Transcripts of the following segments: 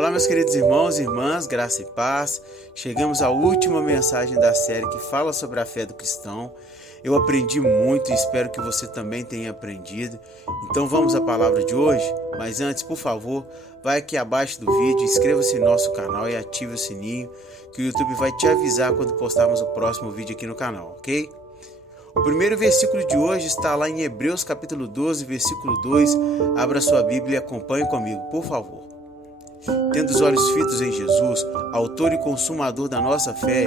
Olá, meus queridos irmãos e irmãs, graça e paz. Chegamos à última mensagem da série que fala sobre a fé do cristão. Eu aprendi muito e espero que você também tenha aprendido. Então vamos à palavra de hoje? Mas antes, por favor, vai aqui abaixo do vídeo, inscreva-se no nosso canal e ative o sininho, que o YouTube vai te avisar quando postarmos o próximo vídeo aqui no canal, ok? O primeiro versículo de hoje está lá em Hebreus capítulo 12, versículo 2. Abra sua Bíblia e acompanhe comigo, por favor. Tendo os olhos fitos em Jesus, autor e consumador da nossa fé,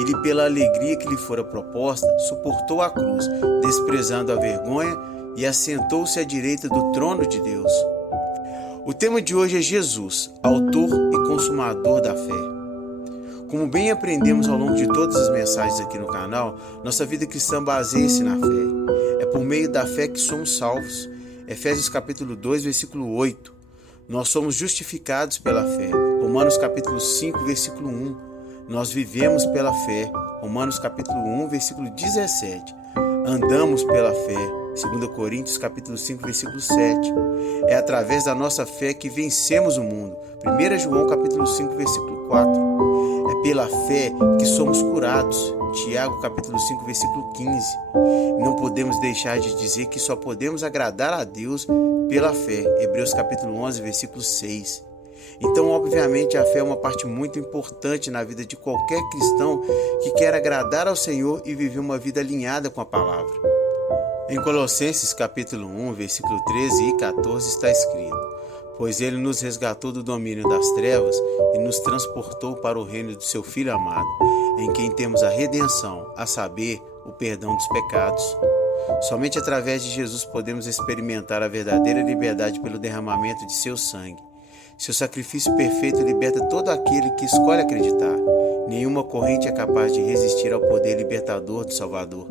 ele, pela alegria que lhe fora proposta, suportou a cruz, desprezando a vergonha, e assentou-se à direita do trono de Deus. O tema de hoje é Jesus, autor e consumador da fé. Como bem aprendemos ao longo de todas as mensagens aqui no canal, nossa vida cristã baseia-se na fé. É por meio da fé que somos salvos. Efésios capítulo 2, versículo 8. Nós somos justificados pela fé. Romanos capítulo 5, versículo 1. Nós vivemos pela fé. Romanos capítulo 1, versículo 17. Andamos pela fé. 2 Coríntios capítulo 5, versículo 7. É através da nossa fé que vencemos o mundo. 1 João capítulo 5, versículo 4. É pela fé que somos curados. Tiago capítulo 5, versículo 15. Não podemos deixar de dizer que só podemos agradar a Deus pela fé. Hebreus capítulo 11, versículo 6. Então, obviamente, a fé é uma parte muito importante na vida de qualquer cristão que quer agradar ao Senhor e viver uma vida alinhada com a palavra. Em Colossenses capítulo 1, versículo 13 e 14 está escrito: pois ele nos resgatou do domínio das trevas e nos transportou para o reino do seu Filho amado, em quem temos a redenção, a saber, o perdão dos pecados. Somente através de Jesus podemos experimentar a verdadeira liberdade pelo derramamento de seu sangue. Seu sacrifício perfeito liberta todo aquele que escolhe acreditar. Nenhuma corrente é capaz de resistir ao poder libertador do Salvador.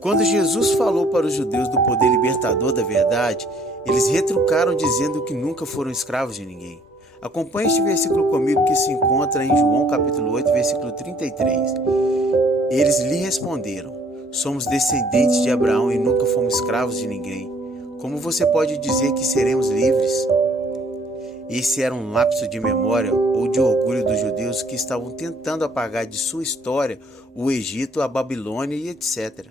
Quando Jesus falou para os judeus do poder libertador da verdade, eles retrucaram dizendo que nunca foram escravos de ninguém. Acompanhe este versículo comigo que se encontra em João capítulo 8, versículo 33. Eles lhe responderam: somos descendentes de Abraão e nunca fomos escravos de ninguém. Como você pode dizer que seremos livres? Esse era um lapso de memória ou de orgulho dos judeus que estavam tentando apagar de sua história o Egito, a Babilônia e etc.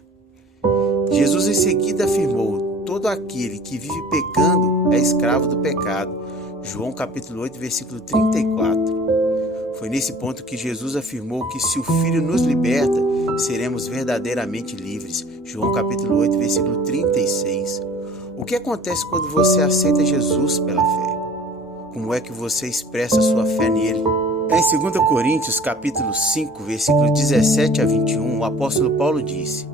Jesus em seguida afirmou: todo aquele que vive pecando é escravo do pecado. João capítulo 8, versículo 34. Foi nesse ponto que Jesus afirmou que se o Filho nos liberta, seremos verdadeiramente livres. João capítulo 8, versículo 36. O que acontece quando você aceita Jesus pela fé? Como é que você expressa sua fé nele? Em 2 Coríntios capítulo 5, versículo 17 a 21, o apóstolo Paulo disse: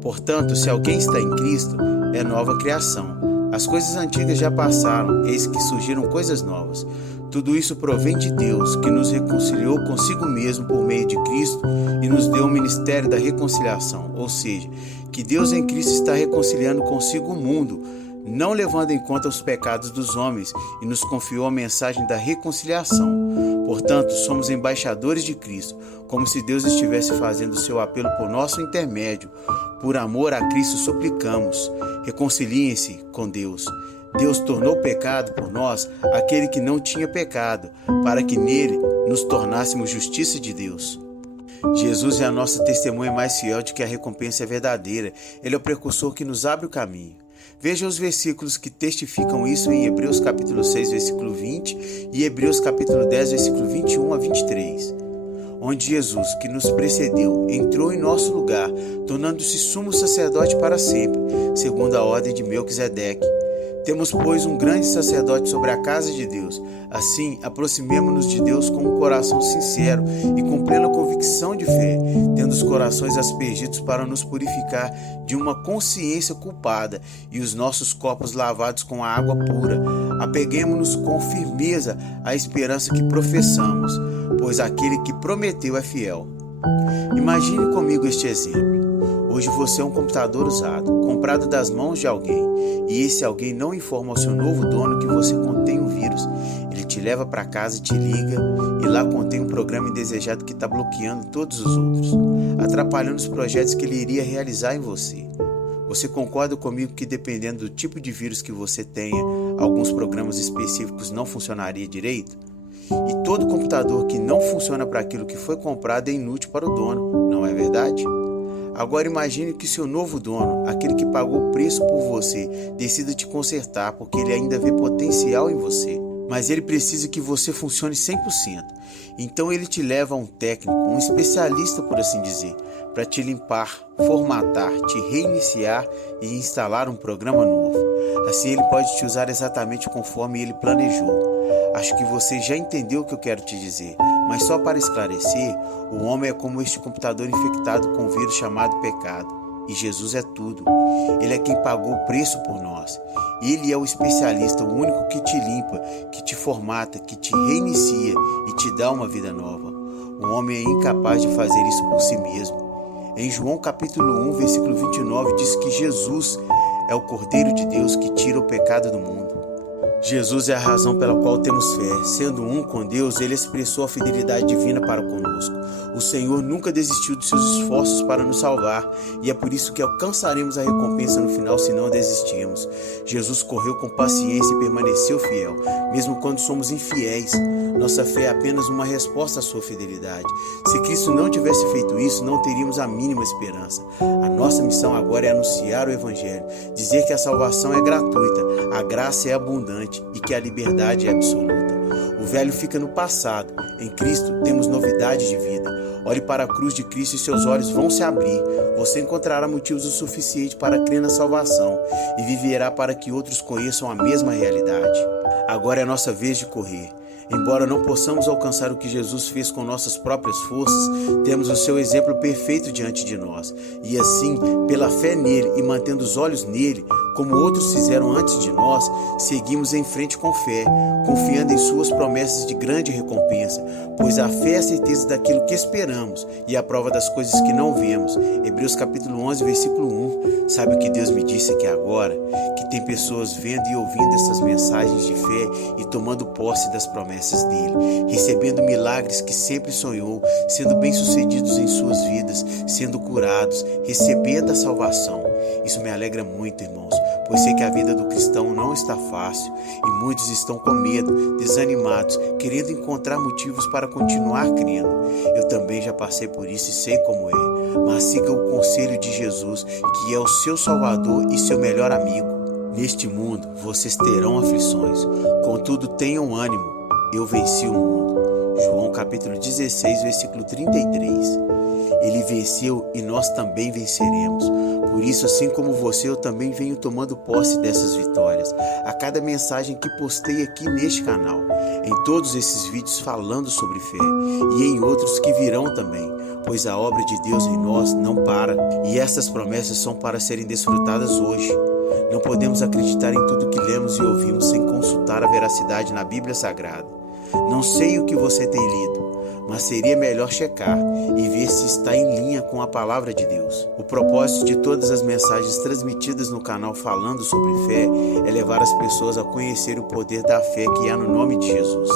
portanto, se alguém está em Cristo, é nova criação. As coisas antigas já passaram, eis que surgiram coisas novas. Tudo isso provém de Deus, que nos reconciliou consigo mesmo por meio de Cristo e nos deu o ministério da reconciliação, ou seja, que Deus em Cristo está reconciliando consigo o mundo, não levando em conta os pecados dos homens, e nos confiou a mensagem da reconciliação. Portanto, somos embaixadores de Cristo, como se Deus estivesse fazendo seu apelo por nosso intermédio. Por amor a Cristo suplicamos: reconciliem-se com Deus. Deus tornou pecado por nós aquele que não tinha pecado, para que nele nos tornássemos justiça de Deus. Jesus é a nossa testemunha mais fiel de que a recompensa é verdadeira. Ele é o precursor que nos abre o caminho. Veja os versículos que testificam isso em Hebreus capítulo 6, versículo 20 e Hebreus capítulo 10, versículo 21 a 23. Onde Jesus, que nos precedeu, entrou em nosso lugar, tornando-se sumo sacerdote para sempre, segundo a ordem de Melquisedeque. Temos, pois, um grande sacerdote sobre a casa de Deus. Assim, aproximemo-nos de Deus com um coração sincero e com plena convicção de fé, tendo os corações aspergidos para nos purificar de uma consciência culpada e os nossos corpos lavados com a água pura. Apeguemo-nos com firmeza à esperança que professamos, pois aquele que prometeu é fiel. Imagine comigo este exemplo. Hoje você é um computador usado, comprado das mãos de alguém, e esse alguém não informa ao seu novo dono que você contém um vírus. Ele te leva para casa e te liga, e lá contém um programa indesejado que está bloqueando todos os outros, atrapalhando os projetos que ele iria realizar em você. Você concorda comigo que, dependendo do tipo de vírus que você tenha, alguns programas específicos não funcionariam direito? E todo computador que não funciona para aquilo que foi comprado é inútil para o dono, não é verdade? Agora imagine que seu novo dono, aquele que pagou o preço por você, decida te consertar porque ele ainda vê potencial em você. Mas ele precisa que você funcione 100%. Então ele te leva a um técnico, um especialista por assim dizer, para te limpar, formatar, te reiniciar e instalar um programa novo. Assim ele pode te usar exatamente conforme ele planejou. Acho que você já entendeu o que eu quero te dizer, mas só para esclarecer, o homem é como este computador infectado com um vírus chamado pecado. E Jesus é tudo. Ele é quem pagou o preço por nós. Ele é o especialista, o único que te limpa, que te formata, que te reinicia e te dá uma vida nova. O homem é incapaz de fazer isso por si mesmo. Em João capítulo 1, versículo 29, diz que Jesus é o Cordeiro de Deus que tira o pecado do mundo. Jesus é a razão pela qual temos fé. Sendo um com Deus, ele expressou a fidelidade divina para conosco. O Senhor nunca desistiu de seus esforços para nos salvar, e é por isso que alcançaremos a recompensa no final se não desistirmos. Jesus correu com paciência e permaneceu fiel, mesmo quando somos infiéis. Nossa fé é apenas uma resposta à sua fidelidade. Se Cristo não tivesse feito isso, não teríamos a mínima esperança. A nossa missão agora é anunciar o Evangelho, dizer que a salvação é gratuita, a graça é abundante e que a liberdade é absoluta. O velho fica no passado. Em Cristo temos novidade de vida. Olhe para a cruz de Cristo e seus olhos vão se abrir. Você encontrará motivos o suficiente para crer na salvação e viverá para que outros conheçam a mesma realidade. Agora é a nossa vez de correr. Embora não possamos alcançar o que Jesus fez com nossas próprias forças, temos o seu exemplo perfeito diante de nós. E assim, pela fé nele e mantendo os olhos nele, como outros fizeram antes de nós, seguimos em frente com fé, confiando em suas promessas de grande recompensa, pois a fé é a certeza daquilo que esperamos e a prova das coisas que não vemos. Hebreus capítulo 11, versículo 1. Sabe o que Deus me disse aqui agora? Que tem pessoas vendo e ouvindo essas mensagens de fé e tomando posse das promessas dele, recebendo milagres que sempre sonhou, sendo bem-sucedidos em suas vidas, sendo curados, recebendo a salvação. Isso me alegra muito, irmãos, pois sei que a vida do cristão não está fácil e muitos estão com medo, desanimados, querendo encontrar motivos para continuar crendo. Eu também já passei por isso e sei como é, mas siga o conselho de Jesus, que é o seu Salvador e seu melhor amigo. Neste mundo vocês terão aflições, contudo tenham ânimo, eu venci o mundo. João capítulo 16, versículo 33. Ele venceu e nós também venceremos. Por isso, assim como você, eu também venho tomando posse dessas vitórias. A cada mensagem que postei aqui neste canal, em todos esses vídeos falando sobre fé e em outros que virão também, pois a obra de Deus em nós não para e essas promessas são para serem desfrutadas hoje. Não podemos acreditar em tudo que lemos e ouvimos sem consultar a veracidade na Bíblia Sagrada. Não sei o que você tem lido, mas seria melhor checar e ver se está em linha com a palavra de Deus. O propósito de todas as mensagens transmitidas no canal falando sobre fé é levar as pessoas a conhecer o poder da fé que há no nome de Jesus.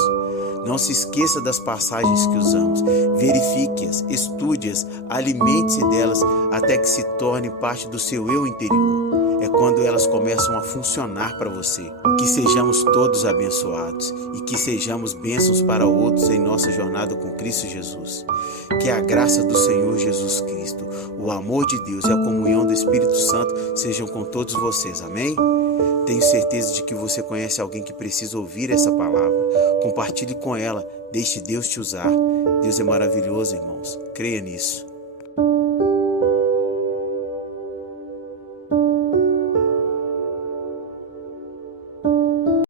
Não se esqueça das passagens que usamos, verifique-as, estude-as, alimente-se delas até que se torne parte do seu eu interior. É quando elas começam a funcionar para você. Que sejamos todos abençoados e que sejamos bênçãos para outros em nossa jornada com Cristo Jesus. Que a graça do Senhor Jesus Cristo, o amor de Deus e a comunhão do Espírito Santo sejam com todos vocês. Amém? Tenho certeza de que você conhece alguém que precisa ouvir essa palavra. Compartilhe com ela, deixe Deus te usar. Deus é maravilhoso, irmãos. Creia nisso.